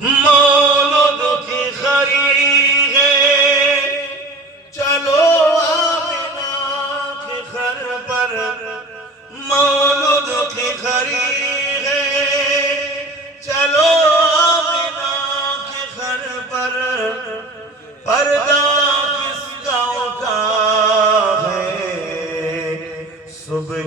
मौलूद की खरी है, चलो आमिना के घर पर मौलूद की खरी है, चलो आमिना के घर पर पर्दा किसका उठा है, सुबह